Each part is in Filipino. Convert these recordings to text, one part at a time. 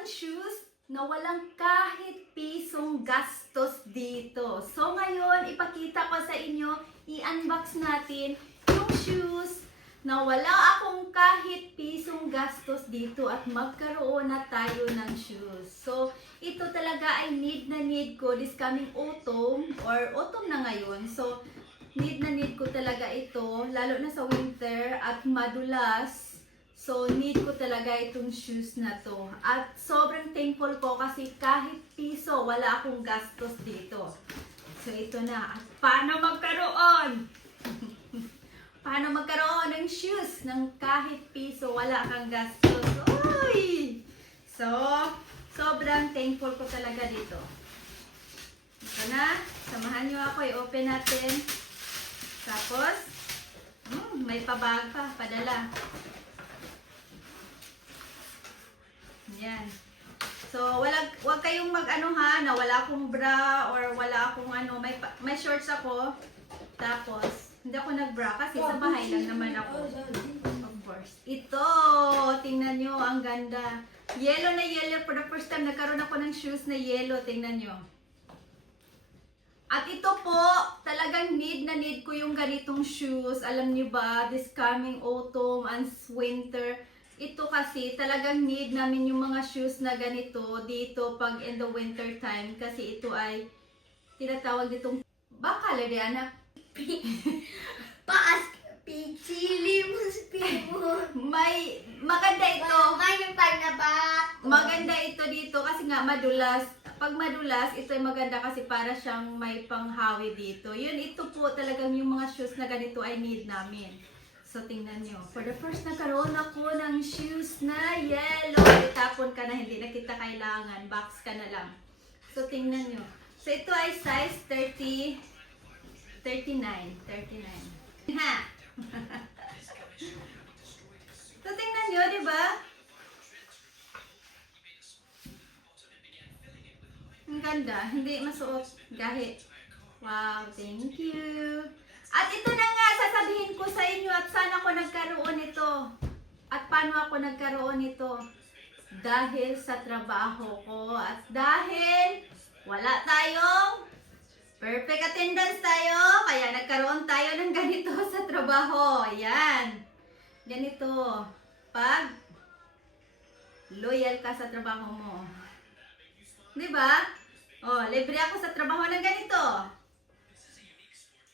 ng shoes na walang kahit pisong gastos dito. So ngayon, ipakita ko sa inyo, i-unbox natin yung shoes na wala akong kahit pisong gastos dito at magkaroon na tayo ng shoes. So ito talaga ay need na need ko this coming autumn or autumn na ngayon. So need na need ko talaga ito, lalo na sa winter at madulas. So, need ko talaga itong shoes na to. At sobrang thankful ko kasi kahit piso, wala akong gastos dito. So, ito na. At paano magkaroon? Paano magkaroon ng shoes ng kahit piso, wala kang gastos? Uy! So, sobrang thankful ko talaga dito. Ito na. Samahan nyo ako. I-open natin. Tapos, may pabag pa. Padala. Yan. So, wag kayong mag-ano ha, na wala akong bra or wala akong ano, may shorts ako. Tapos, hindi ako nag-bra kasi sa bahay lang naman ako. Of course. Ito, tingnan nyo, ang ganda. Yellow na yellow. For the first time, nagkaroon ako ng shoes na yellow. Tingnan nyo. At ito po, talagang need na need ko yung ganitong shoes. Alam nyo ba, this coming autumn and winter, ito kasi talagang need namin yung mga shoes na ganito dito pag in the winter time kasi ito ay tinatawag ditong baka Ladiana. Paas pichili mo mo. May maganda ito. Ngayon pa na ba? Maganda ito dito kasi nga madulas. Pag madulas, ito ay maganda kasi para siyang may panghawi dito. Yun, ito po talagang yung mga shoes na ganito ay need namin. So, tingnan nyo. For the first, nagkaroon ako ng shoes na yellow. Itapon ka na, hindi na kita kailangan. Box ka na lang. So, tingnan nyo. So, ito ay size 39. Ha! So, tingnan nyo, di ba? Ang ganda. Hindi masuot. Gahi. Wow, thank you. At ito na nga, sasabihin ko sa inyo at saan ako nagkaroon nito. At paano ako nagkaroon nito. Dahil sa trabaho ko. At dahil wala tayong perfect attendance tayo. Kaya nagkaroon tayo ng ganito sa trabaho. Ayan. Ganito. Pag loyal ka sa trabaho mo. Diba? Oh, libre ako sa trabaho ng ganito.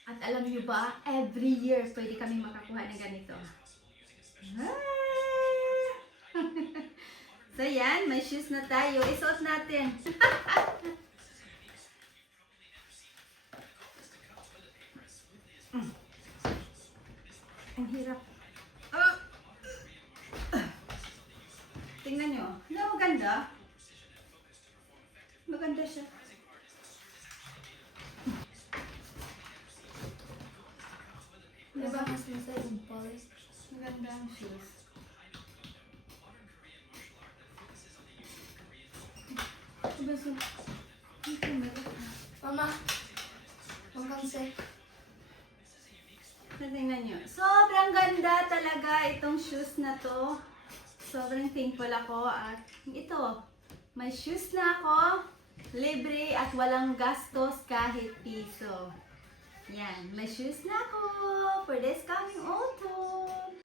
At alam niyo ba, every year pwede kaming makakuha ng ganito. So yan, may shoes na tayo. Isuot natin. Ang hirap. Tingnan nyo. No, maganda. Maganda siya. Diba mas nasa yung polish? Maganda ang shoes. Mama, hanggang say. Tingnan nyo. Sobrang ganda talaga itong shoes na to. Sobrang thankful ako. At ito, may shoes na ako. Libre at walang gastos kahit piso. Yan, may shoes na ako for this coming autumn.